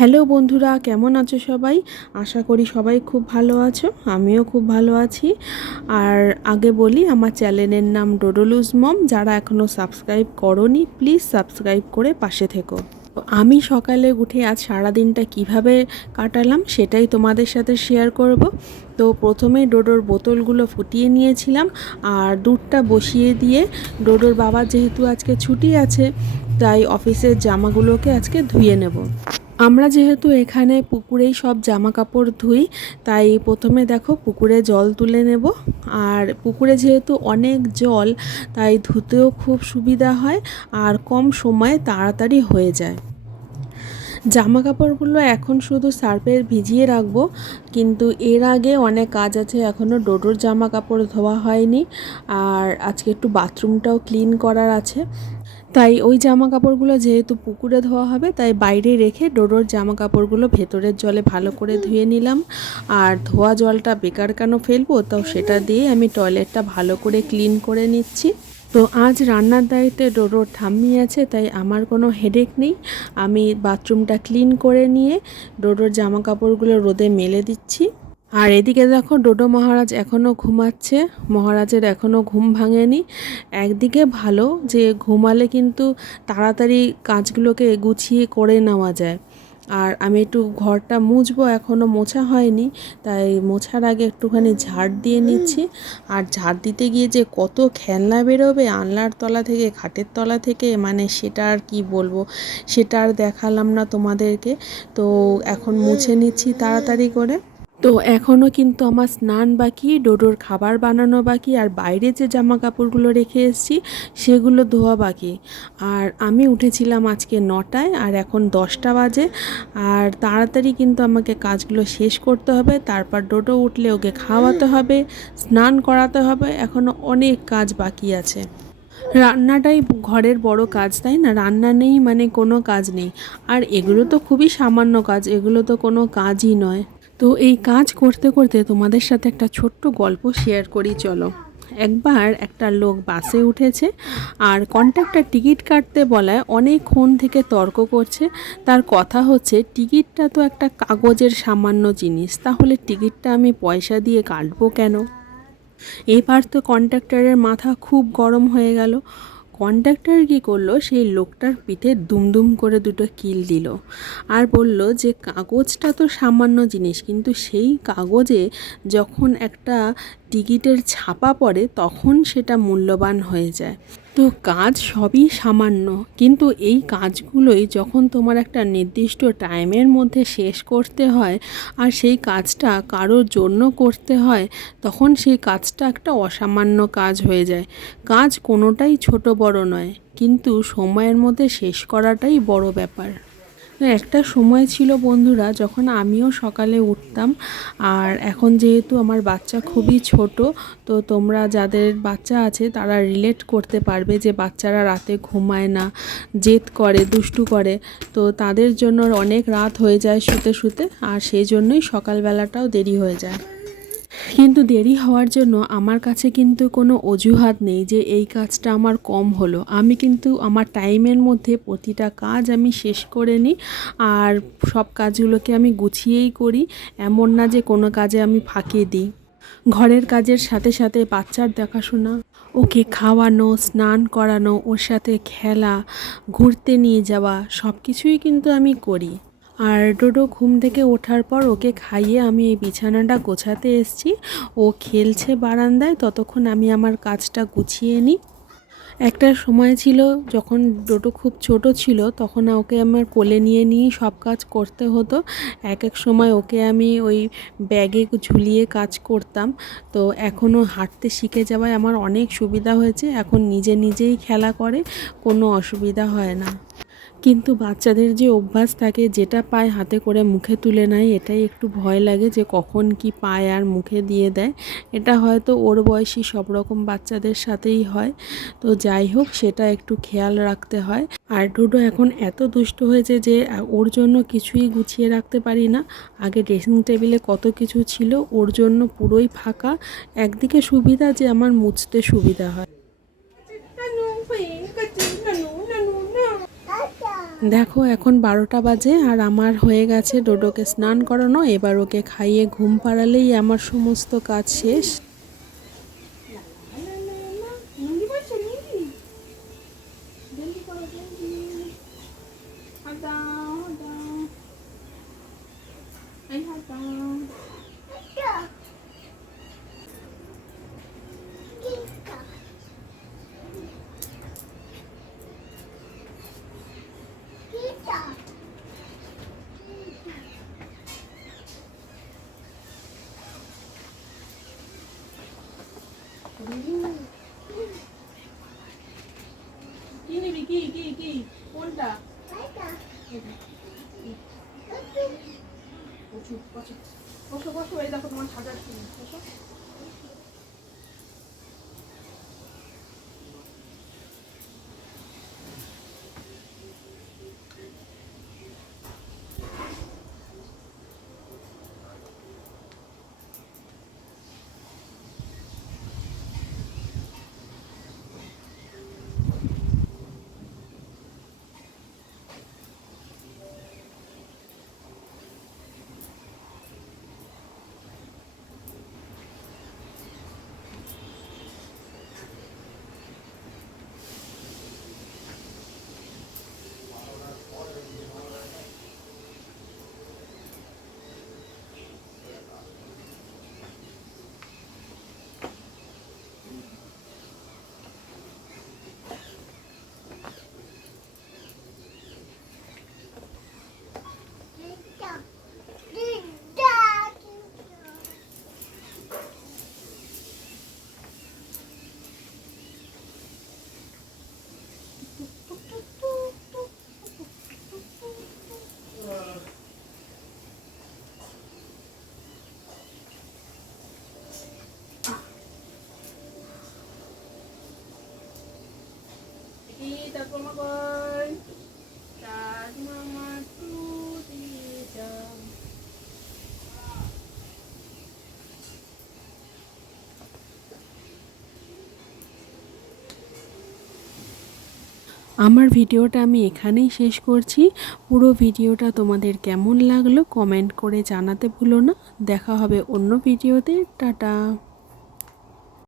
Hello বন্ধুরা, কেমন আছো সবাই? আশা করি সবাই খুব ভালো আছো। আমিও খুব ভালো আছি। আর আগে বলি, আমার চ্যানেলের নাম ডোডোলুজ মম। যারা এখনও সাবস্ক্রাইব করোনি, প্লিজ সাবস্ক্রাইব করে পাশে থেকো। আমি সকালে উঠে আজ সারাদিনটা কিভাবে কাটালাম সেটাই তোমাদের সাথে শেয়ার করব। তো প্রথমে ডোডোর বোতলগুলো ফুটিয়ে নিয়েছিলাম আর দুধটা বসিয়ে দিয়ে, ডোডোর বাবার যেহেতু আজকে ছুটি আছে, তাই অফিসের জামাগুলোকে আজকে ধুয়ে নেব। আমরা যেহেতু এখানে পুকুরেই সব জামা কাপড় ধুই, তাই প্রথমে দেখো পুকুরে জল তুলে নেব। আর পুকুরে যেহেতু অনেক জল, তাই ধুতেও খুব সুবিধা হয় আর কম সময়ে তাড়াতাড়ি হয়ে যায়। জামা কাপড়গুলো এখন শুধু সার্ফে ভিজিয়ে রাখবো, কিন্তু এর আগে অনেক কাজ আছে, এখনও ডোডোর জামা কাপড় ধোয়া হয়নি। আর আজকে একটু বাথরুমটাও ক্লিন করার আছে, তাই ওই জামা কাপড়গুলো যেহেতু পুকুরে ধোয়া হবে, তাই বাইরে রেখে ডোডোর জামা কাপড়গুলো ভেতরের জলে ভালো করে ধুয়ে নিলাম। আর ধোয়া জলটা বেকার কেন ফেলবো, তো সেটা দিয়ে আমি টয়লেটটা ভালো করে ক্লিন করে নিচ্ছি। তো আজ রান্নার দায়িত্বে ডোডোর ঠাম্মি আছে, তাই আমার কোনো হেডেক নেই। আমি বাথরুমটা ক্লিন করে নিয়ে ডোডোর জামা কাপড়গুলো রোদে মেলে দিচ্ছি। আর এদিকে দেখো, ডোডো মহারাজ এখনও ঘুমাচ্ছে। মহারাজের এখনও ঘুম ভাঙেনি। একদিকে ভালো যে ঘুমালে কিন্তু তাড়াতাড়ি কাজগুলোকে গুছিয়ে করে নেওয়া যায়। আর আমি একটু ঘরটা মুছবো, এখনও মোছা হয়নি, তাই মোছার আগে একটুখানি ঝাড় দিয়ে নিচ্ছি। আর ঝাড় দিতে গিয়ে যে কত খেলনা বেরোবে আনলার তলা থেকে, খাটের তলা থেকে, মানে সেটা আর কি বলবো, সেটা আর দেখালাম না তোমাদেরকে। তো এখন মুছে নিচ্ছি তাড়াতাড়ি করে। তো এখনও কিন্তু আমার স্নান বাকি, ডোডোর খাবার বানানো বাকি, আর বাইরে যে জামা কাপড়গুলো রেখে এসেছি সেগুলো ধোয়া বাকি। আর আমি উঠেছিলাম আজকে 9টায়, আর এখন 10টা বাজে। আর তাড়াতাড়ি কিন্তু আমাকে কাজগুলো শেষ করতে হবে, তারপর ডোডো উঠলে ওকে খাওয়াতে হবে, স্নান করাতে হবে। এখনও অনেক কাজ বাকি আছে। রান্নাটাই ঘরের বড় কাজ, তাই না? রান্না নেই মানে কোনো কাজ নেই। আর এগুলো তো খুবই সামান্য কাজ, এগুলো তো কোনো কাজই নয়। তো এই কাজ করতে করতে তোমাদের সাথে একটা ছোট্ট গল্প শেয়ার করি, চলো। একবার একটা লোক বাসে উঠেছে, আর কন্ডাক্টর টিকিট কাটতে বলায় অনেকক্ষণ থেকে তর্ক করছে। তার কথা হচ্ছে, টিকিটটা তো একটা কাগজের সামান্য জিনিস, তাহলে টিকিটটা আমি পয়সা দিয়ে কাটবো কেন? এবার তো কন্ডাক্টরের মাথা খুব গরম হয়ে গেল। কন্ডাক্টর কী করলো, সেই লোকটার পিঠে দুমদুম করে দুটো কিল দিল। আর বলল যে কাগজটা তো সামান্য জিনিস, কিন্তু সেই কাগজে যখন একটা টিকিটের ছাপা পড়ে তখন সেটা মূল্যবান হয়ে যায়। তো কাজ সবই সামান্য, কিন্তু এই কাজগুলোই যখন তোমার একটা নির্দিষ্ট টাইমের মধ্যে শেষ করতে হয়, আর সেই কাজটা কারোর জন্য করতে হয়, তখন সেই কাজটা একটা অসামান্য কাজ হয়ে যায়। কাজ কোনোটাই ছোট বড় নয়, কিন্তু সময়ের মধ্যে শেষ করাটাই বড় ব্যাপার। একটা সময় ছিল বন্ধুরা, যখন আমিও সকালে উঠতাম। আর এখন যেহেতু আমার বাচ্চা খুবই ছোট, তো তোমরা যাদের বাচ্চা আছে তারা রিলেট করতে পারবে যে বাচ্চারা রাতে ঘুমায় না, জেদ করে, দুষ্টু করে। তো তাদের জন্য অনেক রাত হয়ে যায় শুতে শুতে, আর সেই জন্যই সকালবেলাটাও দেরি হয়ে যায়। কিন্তু দেরি হওয়ার জন্য আমার কাছে কিন্তু কোনো অজুহাত নেই যে এই কাজটা আমার কম হলো। আমি কিন্তু আমার টাইমের মধ্যে প্রতিটা কাজ আমি শেষ করে নিই, আর সব কাজগুলোকে আমি গুছিয়েই করি। এমন না যে কোনো কাজে আমি ফাঁকি দিই। ঘরের কাজের সাথে সাথে বাচ্চার দেখাশোনা, ওকে খাওয়ানো, স্নান করানো, ওর সাথে খেলা, ঘুরতে নিয়ে যাওয়া, সব কিছুই কিন্তু আমি করি। আর ডোডো ঘুম থেকে ওঠার পর ওকে খাইয়ে আমি এই বিছানাটা গোছাতে এসেছি। ও খেলছে বারান্দায়, ততক্ষণ আমি আমার কাজটা গুছিয়ে নিই। একটা সময় ছিল যখন ডোডো খুব ছোট ছিল, তখন ওকে আমার কোলে নিয়ে নিয়েই সব কাজ করতে হতো। এক এক সময় ওকে আমি ওই ব্যাগে ঝুলিয়ে কাজ করতাম। তো এখনও হাঁটতে শিখে যাওয়ায় আমার অনেক সুবিধা হয়েছে, এখন নিজে নিজেই খেলা করে, কোনো অসুবিধা হয় না। কিন্তু বাচ্চাদের যে অভ্যাস থাকে, যেটা পায় হাতে করে মুখে তুলে নেয়, এটাই একটু ভয় লাগে যে কখন কি পায় আর মুখে দিয়ে দেয়। এটা হয়তো ওর বয়সী সব রকম বাচ্চাদের সাথেই হয়। তো যাই হোক, সেটা একটু খেয়াল রাখতে হয়। আর ডোডো এখন এত দুষ্ট হয়েছে যে ওর জন্য কিছুই গুছিয়ে রাখতে পারি না। আগে ড্রেসিং টেবিলে কত কিছু ছিল, ওর জন্য পুরোই ফাঁকা। একদিকে সুবিধা যে আমার মুছতে সুবিধা হয়। দেখো এখন 12টা বাজে আর আমার হয়ে গেছে ডোডোকে স্নান করানো। এবার ওকে খাইয়ে ঘুম পাড়ালেই আমার সমস্ত কাজ শেষ। কি নিবি? কি কি কি কোনটা? বসো বসো বসো, এই দেখো তোমার সাজাচ্ছি। বসো। Kita kumakoy. Tag mama tudita. আমার ভিডিওটা আমি এখানেই শেষ করছি। পুরো ভিডিওটা তোমাদের কেমন লাগলো কমেন্ট করে জানাতে ভুলো না। দেখা হবে অন্য ভিডিওতে। টাটা।